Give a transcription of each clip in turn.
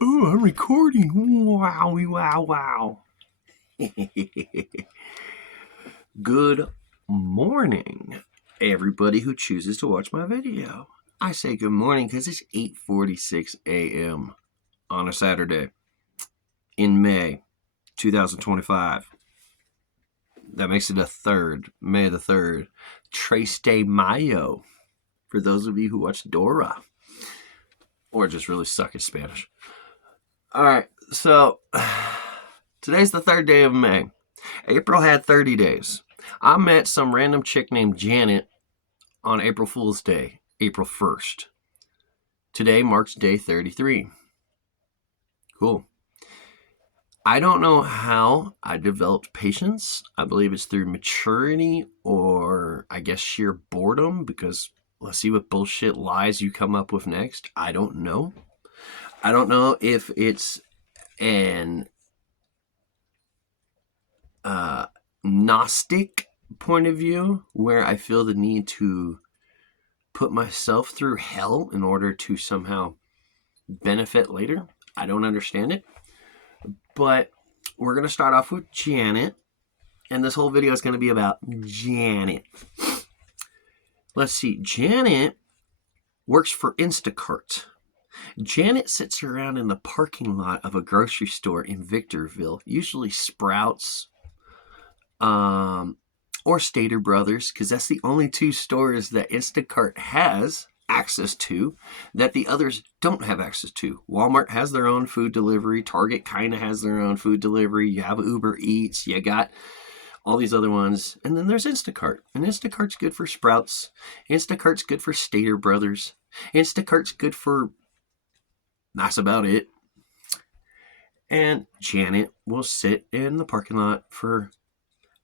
Oh, I'm recording. Wowie, wow, wow. Good morning, everybody who chooses to watch my video. I say good morning because it's 8:46 a.m. on a Saturday in May 2025. That makes it May the 3rd. Tres de Mayo, for those of you who watch Dora or just really suck at Spanish. All right, so today's the 3rd day of May. April had 30 days. I met some random chick named Janet on April Fool's Day, April 1st. Today marks day 33. Cool. I don't know how I developed patience. I believe it's through maturity or I guess sheer boredom, because let's see what bullshit lies you come up with next. I don't know. I don't know if it's an Gnostic point of view where I feel the need to put myself through hell in order to somehow benefit later. I don't understand it. But we're going to start off with Janet. And this whole video is going to be about Janet. Let's see. Janet works for Instacart. Janet sits around in the parking lot of a grocery store in Victorville, usually Sprouts or Stater Brothers, because that's the only two stores that Instacart has access to that the others don't have access to. Walmart has their own food delivery. Target kind of has their own food delivery. You have Uber Eats. You got all these other ones. And then there's Instacart. And Instacart's good for Sprouts. Instacart's good for Stater Brothers. Instacart's good for... That's about it. And Janet will sit in the parking lot for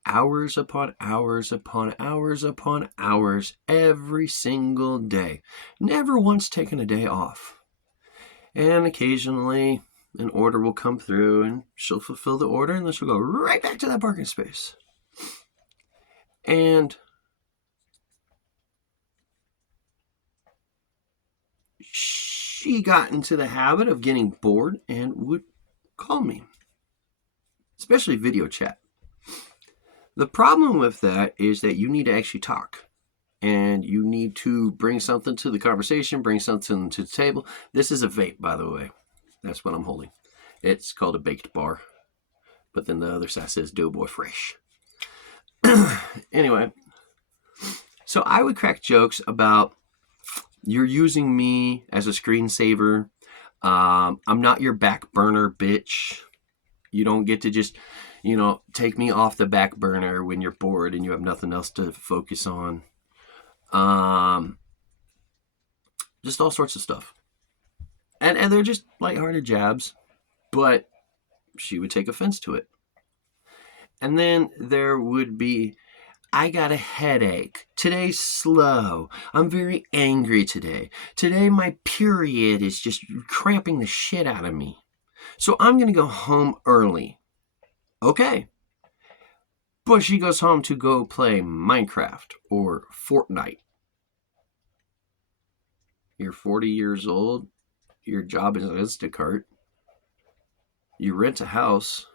hours upon hours upon hours upon hours every single day. Never once taken a day off. And occasionally an order will come through and she'll fulfill the order and then she'll go right back to that parking space. And she got into the habit of getting bored and would call me, especially video chat. The problem with that is that you need to actually talk. And you need to bring something to the conversation, bring something to the table. This is a vape, by the way. That's what I'm holding. It's called a baked bar. But then the other side says Doughboy Fresh. Anyway, so I would crack jokes about, you're using me as a screensaver. I'm not your back burner, bitch. You don't get to just... take me off the back burner when you're bored and you have nothing else to focus on. Just all sorts of stuff. And they're just lighthearted jabs, but she would take offense to it. And then there would be, I got a headache. Today's slow. I'm very angry today. Today my period is just cramping the shit out of me. So I'm going to go home early. Okay. But she goes home to go play Minecraft or Fortnite. You're 40 years old. Your job is Instacart. You rent a house.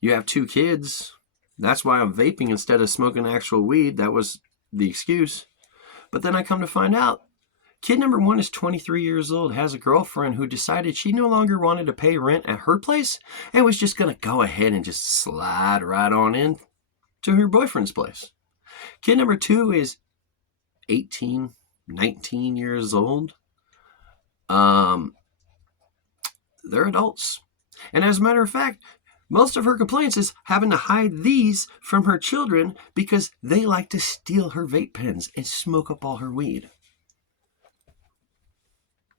You have 2 kids. That's why I'm vaping instead of smoking actual weed. That was the excuse. But then I come to find out, kid number 1 is 23 years old, has a girlfriend who decided she no longer wanted to pay rent at her place and was just going to go ahead and just slide right on in to her boyfriend's place. Kid number 2 is 18, 19 years old. They're adults. And as a matter of fact, most of her complaints is having to hide these from her children because they like to steal her vape pens and smoke up all her weed.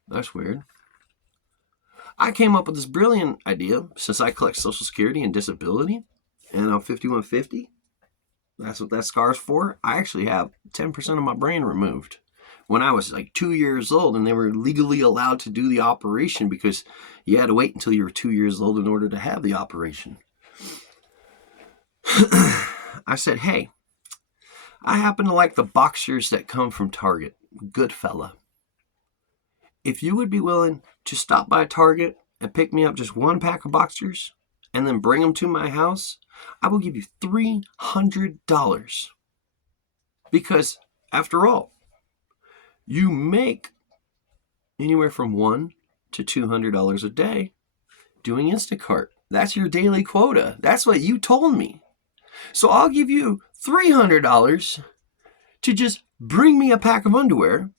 That's weird. I came up with this brilliant idea, since I collect Social Security and disability, and I'm 5150. That's what that scar's for. I actually have 10% of my brain removed. When I was like 2 years old, and they were legally allowed to do the operation because you had to wait until you were 2 years old in order to have the operation. I said, hey, I happen to like the boxers that come from Target. Good fella. if you would be willing to stop by Target and pick me up just one pack of boxers and then bring them to my house, I will give you $300. Because, after all, you make anywhere from $100 to $200 a day doing Instacart. That's your daily quota. That's what you told me. So I'll give you $300 to just bring me a pack of underwear.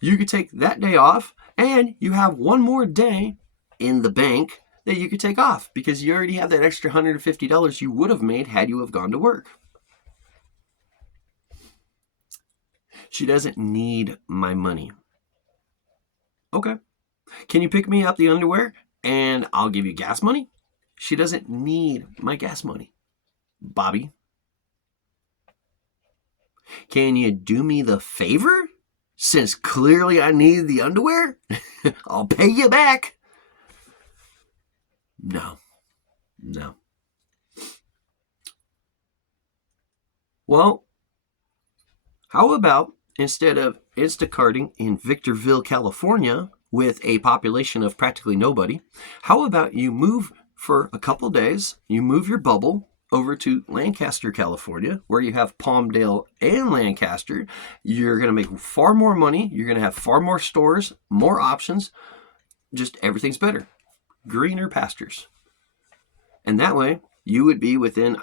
You could take that day off, and you have one more day in the bank that you could take off because you already have that extra $150 you would have made had you have gone to work. She doesn't need my money. Okay. Can you pick me up the underwear and I'll give you gas money? She doesn't need my gas money. Bobby. Can you do me the favor? Since clearly I need the underwear, I'll pay you back. No. Well, how about instead of Instacarting in Victorville, California, with a population of practically nobody, how about you move for a couple days, you move your bubble over to Lancaster, California, where you have Palmdale and Lancaster. You're going to make far more money. You're going to have far more stores, more options. Just everything's better. Greener pastures. And that way, you would be within,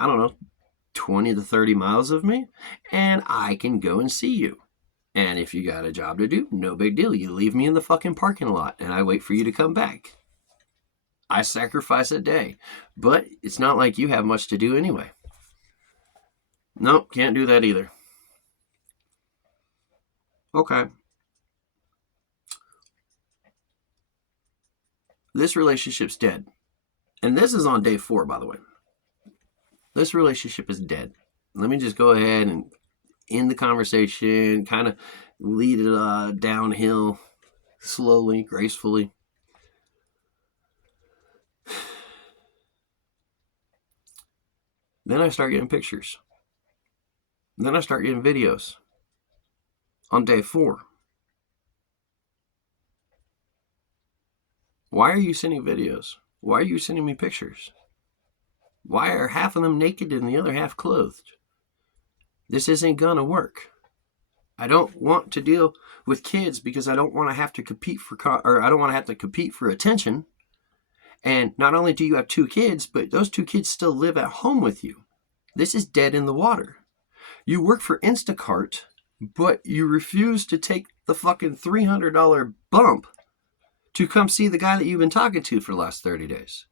20 to 30 miles of me, and I can go and see you. And if you got a job to do, no big deal. You leave me in the fucking parking lot, and I wait for you to come back. I sacrifice a day, but it's not like you have much to do anyway. Nope, can't do that either. Okay. This relationship's dead. And this is on day 4, by the way. This relationship is dead. Let me just go ahead and end the conversation, kind of lead it downhill slowly, gracefully. Then I start getting pictures. Then I start getting videos. On day 4. Why are you sending videos? Why are you sending me pictures? Why are half of them naked and the other half clothed? This isn't gonna work. I don't want to deal with kids because I don't want to have to compete for attention. And not only do you have 2 kids, but those 2 kids still live at home with you. This is dead in the water. You work for Instacart, but you refuse to take the fucking $300 bump to come see the guy that you've been talking to for the last 30 days.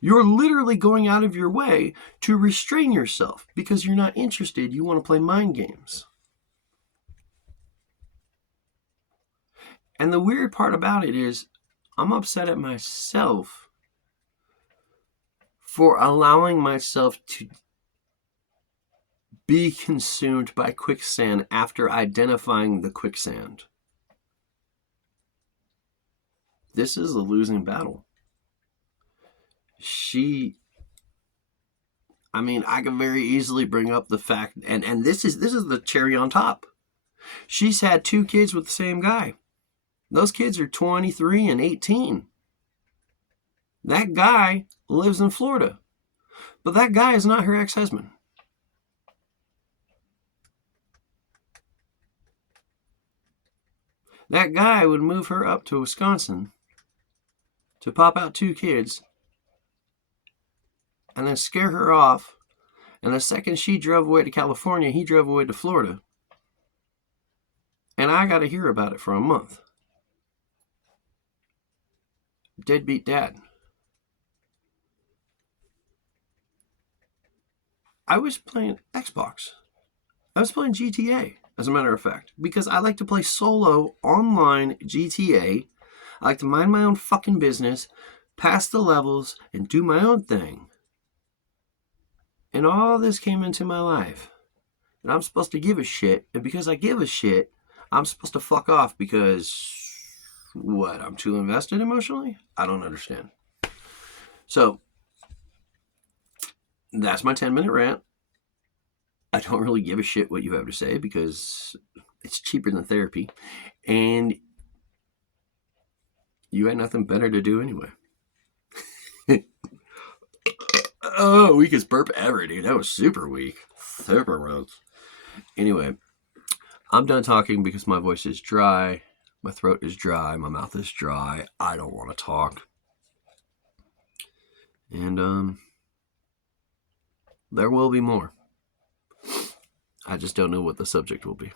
You're literally going out of your way to restrain yourself because you're not interested. You want to play mind games. And the weird part about it is I'm upset at myself for allowing myself to be consumed by quicksand after identifying the quicksand. This is a losing battle. I can very easily bring up the fact, and this is the cherry on top. She's had 2 kids with the same guy. Those kids are 23 and 18. That guy lives in Florida. But that guy is not her ex-husband. That guy would move her up to Wisconsin to pop out 2 kids and then scare her off. And the second she drove away to California, he drove away to Florida. And I got to hear about it for a month. Deadbeat dad. I was playing Xbox. I was playing GTA, as a matter of fact, because I like to play solo online GTA. I like to mind my own fucking business, pass the levels, and do my own thing. And all this came into my life. And I'm supposed to give a shit. And because I give a shit, I'm supposed to fuck off because, what, I'm too invested emotionally? I don't understand. So, that's my 10-minute rant. I don't really give a shit what you have to say because it's cheaper than therapy. And You ain't nothing better to do anyway. Oh, weakest burp ever, dude. That was super weak. Super weak. Anyway, I'm done talking because my voice is dry, my throat is dry, my mouth is dry. I don't want to talk. And there will be more. I just don't know what the subject will be.